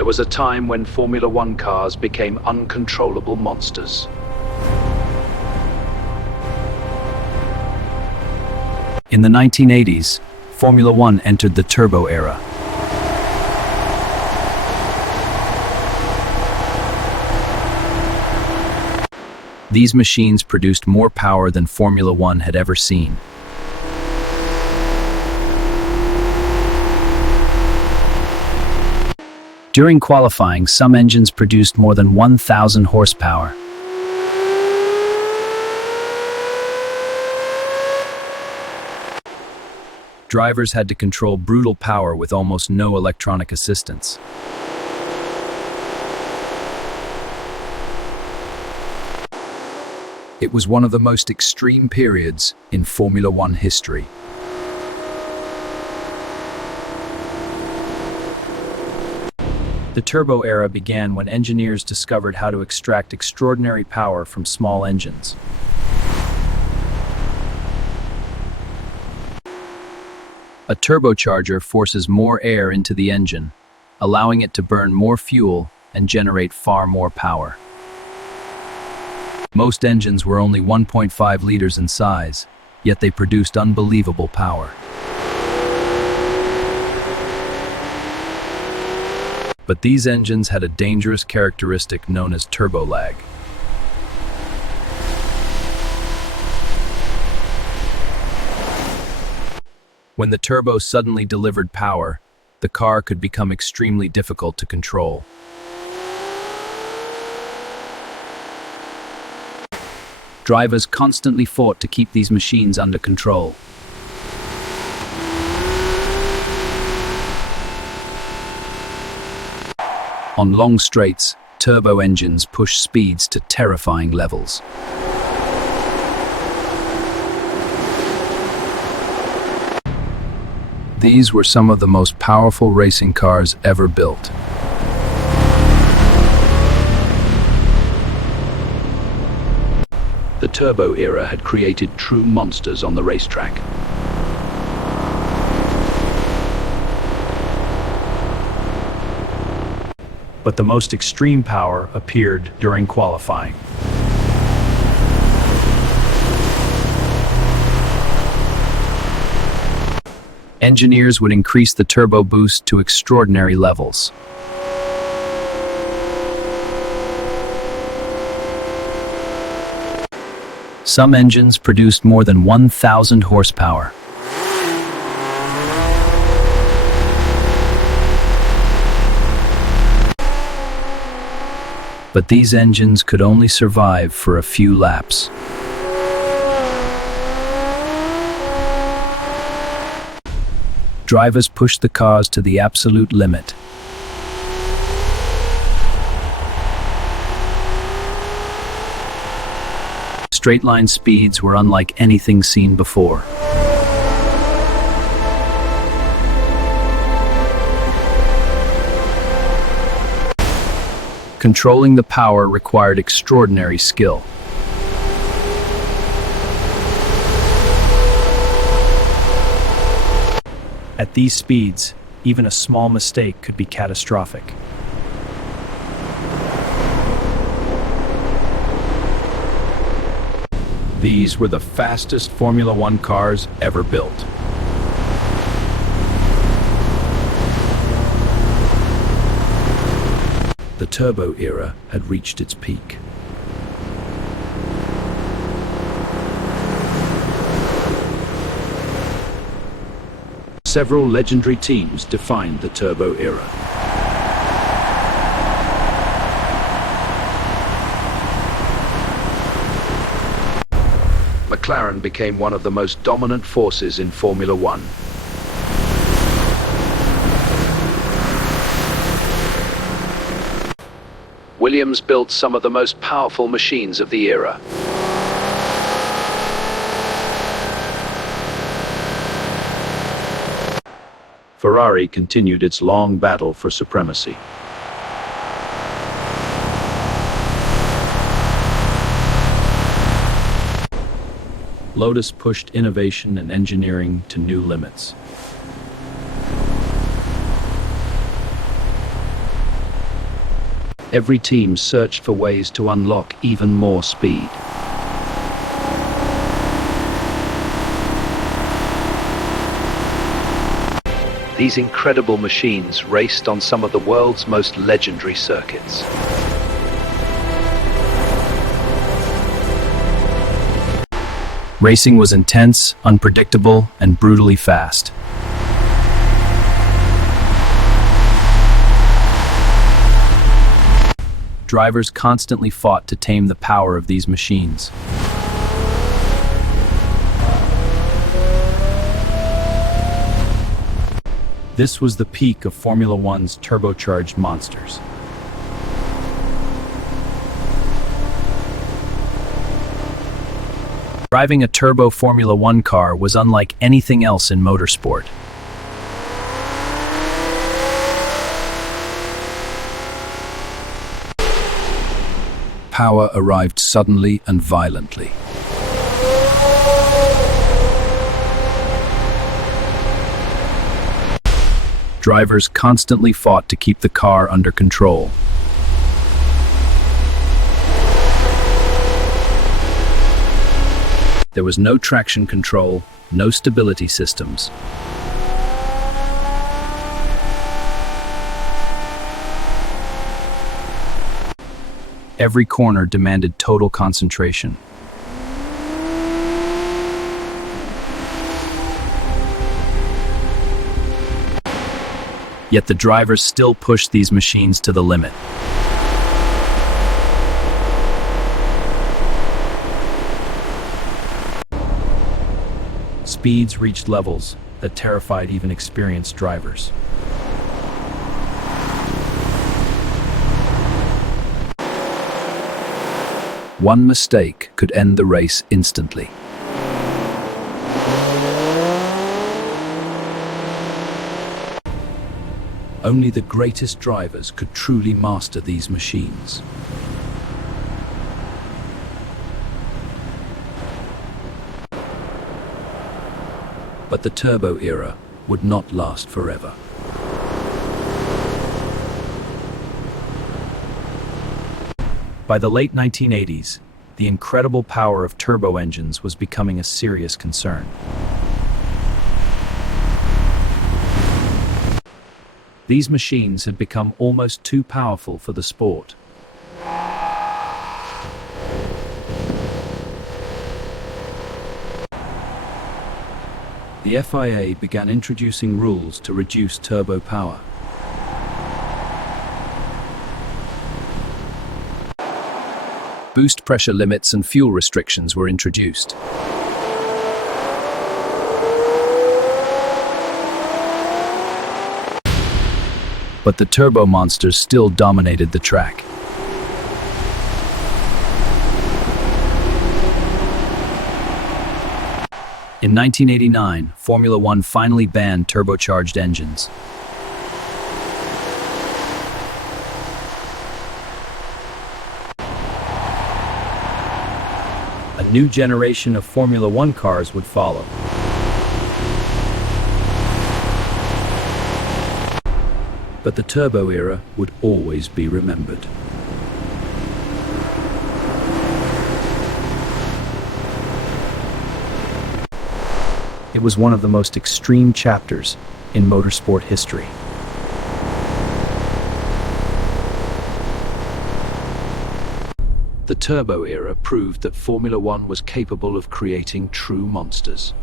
There was a time when Formula One cars became uncontrollable monsters. In the 1980s, Formula One entered the turbo era. These machines produced more power than Formula One had ever seen. During qualifying, some engines produced more than 1,000 horsepower. Drivers had to control brutal power with almost no electronic assistance. It was one of the most extreme periods in Formula One history. The turbo era began when engineers discovered how to extract extraordinary power from small engines. A turbocharger forces more air into the engine, allowing it to burn more fuel and generate far more power. Most engines were only 1.5 liters in size, yet they produced unbelievable power. But these engines had a dangerous characteristic known as turbo lag. When the turbo suddenly delivered power, the car could become extremely difficult to control. Drivers constantly fought to keep these machines under control. On long straights, turbo engines push speeds to terrifying levels. These were some of the most powerful racing cars ever built. The turbo era had created true monsters on the racetrack. But the most extreme power appeared during qualifying. Engineers would increase the turbo boost to extraordinary levels. Some engines produced more than 1,000 horsepower. But these engines could only survive for a few laps. Drivers pushed the cars to the absolute limit. Straight-line speeds were unlike anything seen before. Controlling the power required extraordinary skill. At these speeds, even a small mistake could be catastrophic. These were the fastest Formula One cars ever built. The turbo era had reached its peak. Several legendary teams defined the turbo era. McLaren became one of the most dominant forces in Formula One. Williams built some of the most powerful machines of the era. Ferrari continued its long battle for supremacy. Lotus pushed innovation and engineering to new limits. Every team searched for ways to unlock even more speed. These incredible machines raced on some of the world's most legendary circuits. Racing was intense, unpredictable, and brutally fast. Drivers constantly fought to tame the power of these machines. This was the peak of Formula One's turbocharged monsters. Driving a turbo Formula One car was unlike anything else in motorsport. Power arrived suddenly and violently. Drivers constantly fought to keep the car under control. There was no traction control, no stability systems. Every corner demanded total concentration. Yet the drivers still pushed these machines to the limit. Speeds reached levels that terrified even experienced drivers. One mistake could end the race instantly. Only the greatest drivers could truly master these machines. But the turbo era would not last forever. By the late 1980s, the incredible power of turbo engines was becoming a serious concern. These machines had become almost too powerful for the sport. The FIA began introducing rules to reduce turbo power. Boost pressure limits and fuel restrictions were introduced. But the turbo monsters still dominated the track. In 1989, Formula One finally banned turbocharged engines. A new generation of Formula One cars would follow. But the turbo era would always be remembered. It was one of the most extreme chapters in motorsport history. The turbo era proved that Formula One was capable of creating true monsters.